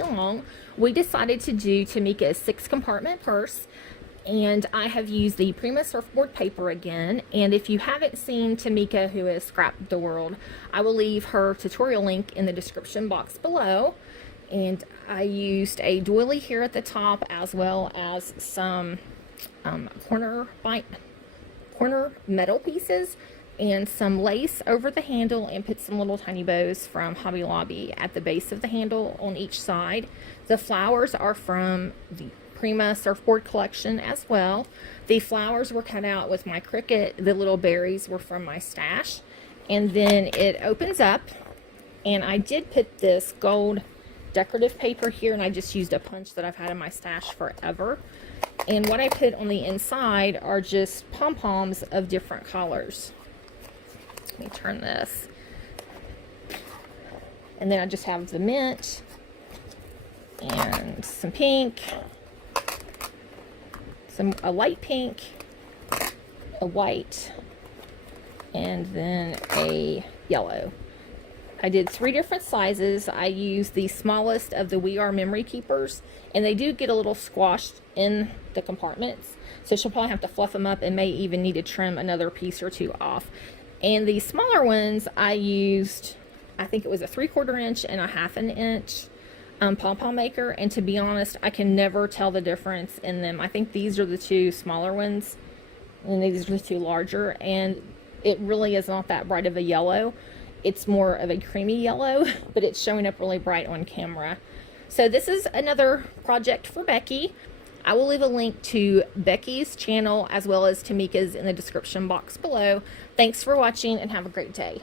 Becky long, we decided to do Tmika's 6-compartment purse. And I have used the Prima Surfboard paper again. And if you haven't seen Tmika, who is Scrapdaworld, I will leave her tutorial link in the description box below. And I used a doily here at the top, as well as some corner metal pieces and some lace over the handle, and put some little tiny bows from Hobby Lobby at the base of the handle on each side. The flowers are from the Prima Surfboard collection as well. The flowers were cut out with my Cricut. The little berries were from my stash. And then it opens up, and I did put this gold decorative paper here, and I just used a punch that I've had in my stash forever. And what I put on the inside are just pom-poms of different colors. Let me turn this. And then I just have the mint and some pink, a light pink, a white, and then a yellow. I did 3 different sizes. I used the smallest of the We Are memory keepers, and they do get a little squashed in the compartments, so she'll probably have to fluff them up and may even need to trim another piece or 2 off. And the smaller ones, I used, I think it was a 3/4 inch and a 1/2 inch pom-pom maker, and to be honest, I can never tell the difference in them. I think these are the 2 smaller ones, and these are the 2 larger, and it really is not that bright of a yellow. It's more of a creamy yellow, but it's showing up really bright on camera. So this is another project for Becky. I will leave a link to Becky's channel as well as Tmika's in the description box below. Thanks for watching, and have a great day.